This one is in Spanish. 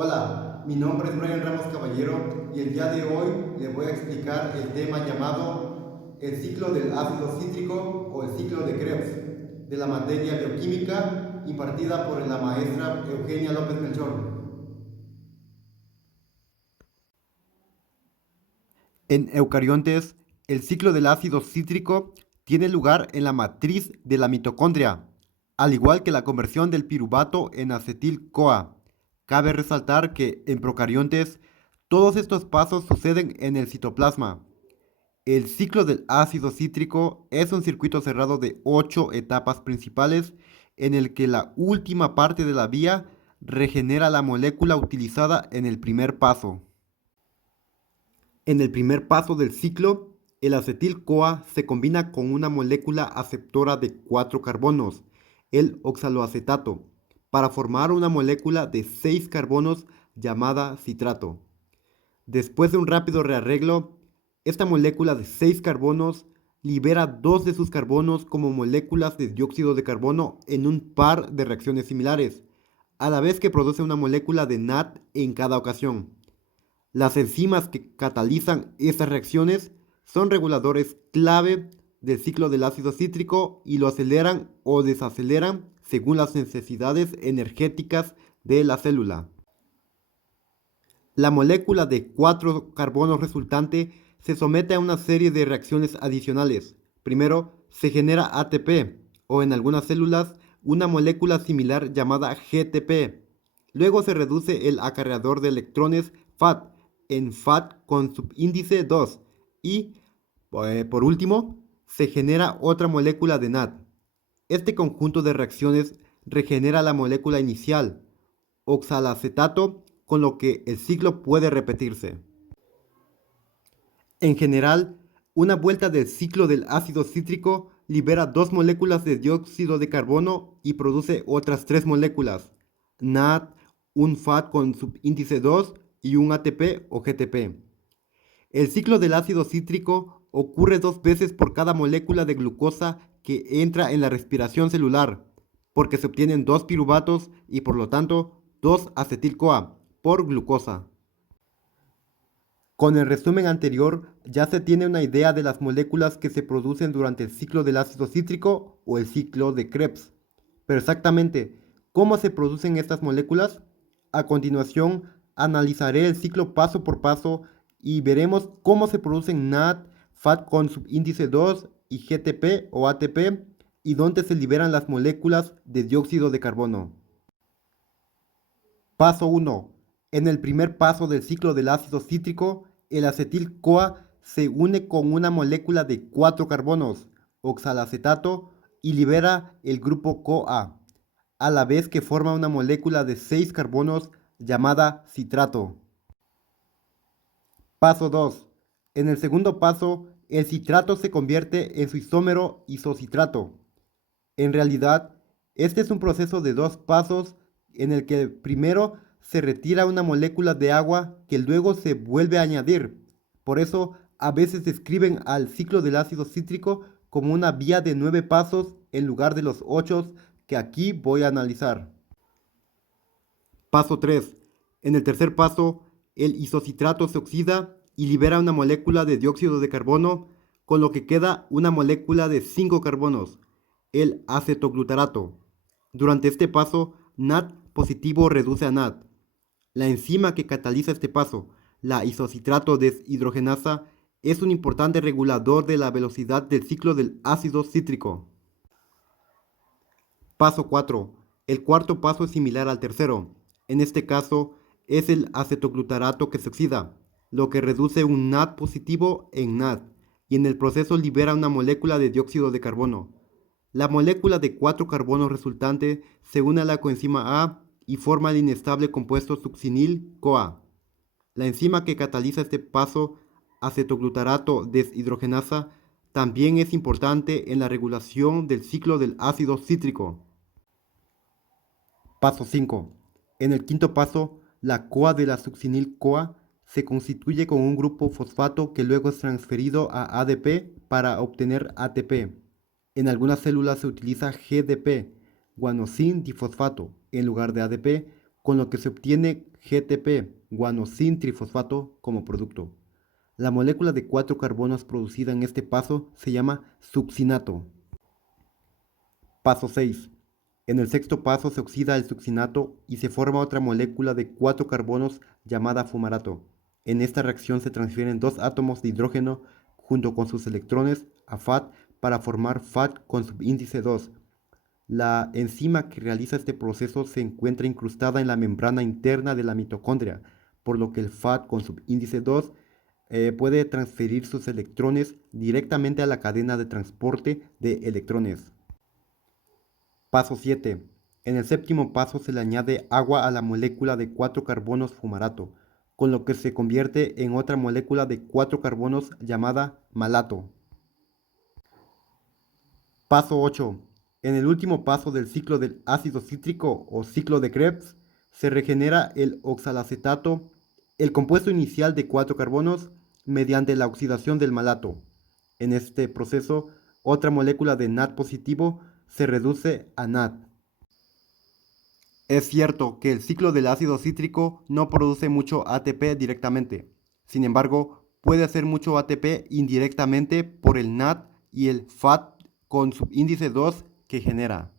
Hola, mi nombre es Brian Ramos Caballero y el día de hoy le voy a explicar el tema llamado el ciclo del ácido cítrico o el ciclo de Krebs de la materia bioquímica impartida por la maestra Eugenia López Melchor. En eucariontes, el ciclo del ácido cítrico tiene lugar en la matriz de la mitocondria, al igual que la conversión del piruvato en acetil-CoA. Cabe resaltar que en procariontes todos estos pasos suceden en el citoplasma. El ciclo del ácido cítrico es un circuito cerrado de 8 etapas principales en el que la última parte de la vía regenera la molécula utilizada en el primer paso. En el primer paso del ciclo, el acetil-CoA se combina con una molécula aceptora de 4 carbonos, el oxaloacetato, para formar una molécula de 6 carbonos llamada citrato. Después de un rápido rearreglo, esta molécula de 6 carbonos libera 2 de sus carbonos como moléculas de dióxido de carbono en un par de reacciones similares, a la vez que produce una molécula de NAD en cada ocasión. Las enzimas que catalizan estas reacciones son reguladores clave del ciclo del ácido cítrico y lo aceleran o desaceleran según las necesidades energéticas de la célula. La molécula de 4 carbonos resultante se somete a una serie de reacciones adicionales. Primero, se genera ATP, o en algunas células, una molécula similar llamada GTP. Luego se reduce el acarreador de electrones FAT en FAT con subíndice 2 y, por último, se genera otra molécula de NAD. Este conjunto de reacciones regenera la molécula inicial, oxalacetato, con lo que el ciclo puede repetirse. En general, una vuelta del ciclo del ácido cítrico libera 2 moléculas de dióxido de carbono y produce otras 3 moléculas, NAD, un FAT con subíndice 2 y un ATP o GTP. El ciclo del ácido cítrico ocurre 2 veces por cada molécula de glucosa que entra en la respiración celular, porque se obtienen 2 piruvatos y por lo tanto 2 acetil-CoA por glucosa. Con el resumen anterior ya se tiene una idea de las moléculas que se producen durante el ciclo del ácido cítrico o el ciclo de Krebs. Pero exactamente, ¿cómo se producen estas moléculas? A continuación, analizaré el ciclo paso por paso y veremos cómo se producen NAD, FAT con subíndice 2 y GTP o ATP y dónde se liberan las moléculas de dióxido de carbono. Paso 1. En el primer paso del ciclo del ácido cítrico, el acetil-CoA se une con una molécula de 4 carbonos, oxalacetato, y libera el grupo CoA, a la vez que forma una molécula de 6 carbonos llamada citrato. Paso 2. En el segundo paso, el citrato se convierte en su isómero isocitrato. En realidad, este es un proceso de 2 pasos en el que primero se retira una molécula de agua que luego se vuelve a añadir. Por eso, a veces describen al ciclo del ácido cítrico como una vía de 9 pasos en lugar de los 8 que aquí voy a analizar. Paso 3. En el tercer paso, el isocitrato se oxida y libera una molécula de dióxido de carbono, con lo que queda una molécula de 5 carbonos, el acetoglutarato. Durante este paso, NAD positivo reduce a NAD. La enzima que cataliza este paso, la isocitrato deshidrogenasa, es un importante regulador de la velocidad del ciclo del ácido cítrico. Paso 4. El cuarto paso es similar al tercero. En este caso, es el acetoglutarato que se oxida, lo que reduce un NAD positivo en NAD, y en el proceso libera una molécula de dióxido de carbono. La molécula de 4 carbonos resultante se une a la coenzima A y forma el inestable compuesto succinil-CoA. La enzima que cataliza este paso, acetoglutarato deshidrogenasa, también es importante en la regulación del ciclo del ácido cítrico. Paso 5. En el quinto paso, la CoA de la succinil-CoA se constituye con un grupo fosfato que luego es transferido a ADP para obtener ATP. En algunas células se utiliza GDP, guanosin difosfato, en lugar de ADP, con lo que se obtiene GTP, guanosin trifosfato, como producto. La molécula de 4 carbonos producida en este paso se llama succinato. Paso 6. En el sexto paso se oxida el succinato y se forma otra molécula de 4 carbonos llamada fumarato. En esta reacción se transfieren dos átomos de hidrógeno junto con sus electrones a FAT para formar FAT con subíndice 2. La enzima que realiza este proceso se encuentra incrustada en la membrana interna de la mitocondria, por lo que el FAT con subíndice 2 puede transferir sus electrones directamente a la cadena de transporte de electrones. Paso 7. En el séptimo paso se le añade agua a la molécula de 4 carbonos fumarato, con lo que se convierte en otra molécula de 4 carbonos llamada malato. Paso 8. En el último paso del ciclo del ácido cítrico o ciclo de Krebs, se regenera el oxalacetato, el compuesto inicial de 4 carbonos, mediante la oxidación del malato. En este proceso, otra molécula de NAD positivo se reduce a NAD. Es cierto que el ciclo del ácido cítrico no produce mucho ATP directamente. Sin embargo, puede hacer mucho ATP indirectamente por el NAD y el FAT con subíndice 2 que genera.